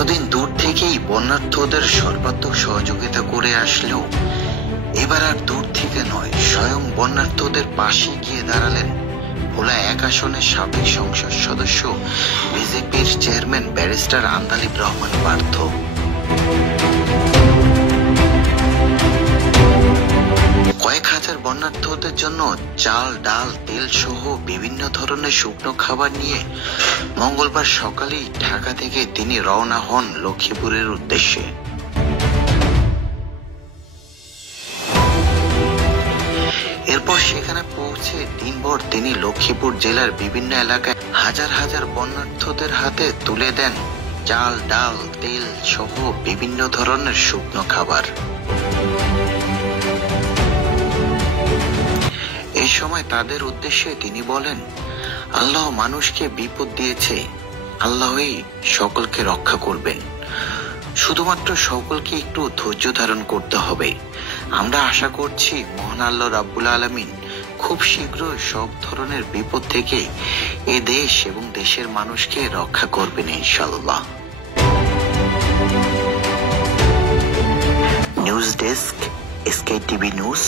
এতদিন দূর থেকেই বন্যার্থদের সর্বাত্মক সহযোগিতা করে আসলেও এবার আর দূর থেকে নয়, স্বয়ং বন্যার্থদের পাশে গিয়ে দাঁড়ালেন ভোলা 1 আসনের সাবেক সংসদ সদস্য বিজেপির চেয়ারম্যান ব্যারিস্টার আন্দালিব রহমান পার্থ। কয়েক হাজার বন্যার্থদের জন্য চাল, ডাল, তেল সহ বিভিন্ন ধরনের শুকনো খাবার নিয়ে মঙ্গলবার সকালেই ঢাকা থেকে তিনি রওনা হন লক্ষ্মীপুরের উদ্দেশ্যে। এরপর সেখানে পৌঁছে দিনভর তিনি লক্ষ্মীপুর জেলার বিভিন্ন এলাকায় হাজার হাজার বন্যার্থদের হাতে তুলে দেন চাল, ডাল, তেল সহ বিভিন্ন ধরনের শুকনো খাবার। এই সময় তাদের উদ্দেশ্যে তিনি বলেন, আল্লাহ মানুষকে বিপদ দিয়েছে, আল্লাহই সকলকে রক্ষা করবেন। শুধুমাত্র সকলকে একটু ধৈর্য ধারণ করতে হবে। আমরা আশা করছি মহান আল্লাহ রাব্বুল আলামিন খুব শীঘ্রই সব ধরনের বিপদ থেকে এ দেশ এবং দেশের মানুষকে রক্ষা করবেন ইনশাআল্লাহ। News desk, SK TV news.